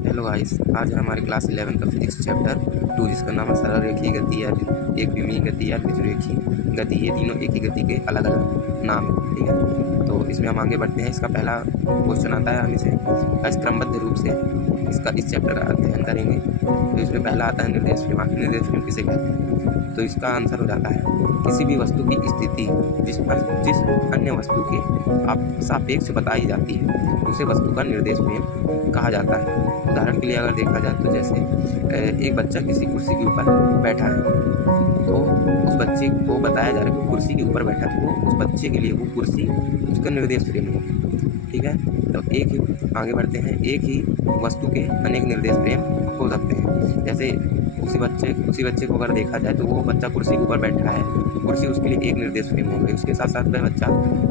Hello guys, आज है हमारी क्लास 11 का फिजिक्स चैप्टर 2 जिसका नाम है सरल रेखीय गति या एक विमीय गति या द्विरेखीय गति। ये तीनों एक ही गति के अलग अलग नाम हैं, ठीक है। तो इसमें हम आगे बढ़ते हैं। इसका पहला क्वेश्चन आता है, हम इसे क्रमबद्ध रूप से इस चैप्टर का अध्ययन करेंगे। तो इसमें पहला आता है निर्देश फ्रेम। आखिर निर्देश फ्रेम किसे कहते हैं? तो इसका आंसर हो जाता है किसी भी वस्तु की स्थिति जिस अन्य वस्तु के सापेक्ष बताई जाती है उसे वस्तु का निर्देश फ्रेम कहा जाता है। उदाहरण के लिए अगर देखा जाए तो जैसे एक बच्चा किसी कुर्सी के ऊपर बैठा है, तो उस बच्चे को बताया जा रहा है कि कुर्सी के ऊपर बैठा है, तो उस बच्चे के लिए वो कुर्सी उसका निर्देश फ्रेम हो, ठीक है। तो एक ही आगे बढ़ते हैं, एक ही वस्तु के अनेक निर्देश फ्रेम हो सकते हैं। जैसे उसी बच्चे को अगर देखा जाए तो वो बच्चा कुर्सी के ऊपर बैठा है, तो कुर्सी उसके लिए एक निर्देश फ्रेम हो गई। उसके साथ साथ वह बच्चा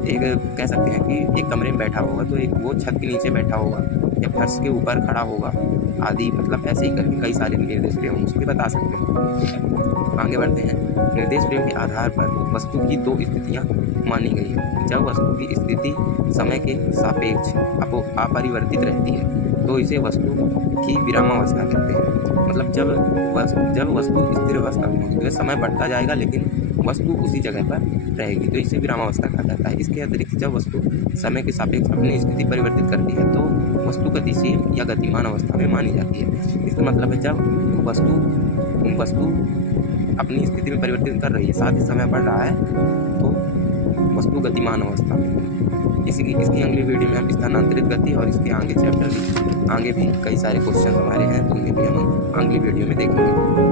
एक कह सकते हैं कि एक कमरे में बैठा होगा, तो एक वो छत के नीचे बैठा होगा या फर्श के ऊपर खड़ा होगा आदि, मतलब ऐसे ही करके कई सारे निर्देश फ्रेम हम उसके बता सकते हैं। आगे बढ़ते हैं। निर्देश फ्रेम के आधार पर वस्तु की दो स्थितियाँ मानी गई है। जब वस्तु की स्थिति समय के सापेक्ष अपरिवर्तित रहती है तो इसे वस्तु की विरामावस्था कहते हैं। मतलब जब वस्तु स्थिर अवस्था में होगी तो समय बढ़ता जाएगा लेकिन वस्तु उसी जगह पर रहेगी, तो इसे विरामावस्था कहा जाता है। इसके अतिरिक्त जब वस्तु समय के सापेक्ष अपनी स्थिति परिवर्तित करती है तो वस्तु गतिशील या गतिमान अवस्था में मानी जाती है। इसका मतलब है जब वस्तु अपनी स्थिति में परिवर्तित कर रही है, साथ ही समय बढ़ रहा है, तो वस्तु गतिमान अवस्था में। इसकी अगली वीडियो में हम स्थानांतरित गति और इसके आगे चैप्टर आगे भी कई सारे क्वेश्चन हमारे हैं, तो उन्हें भी हम अगली वीडियो में देखेंगे।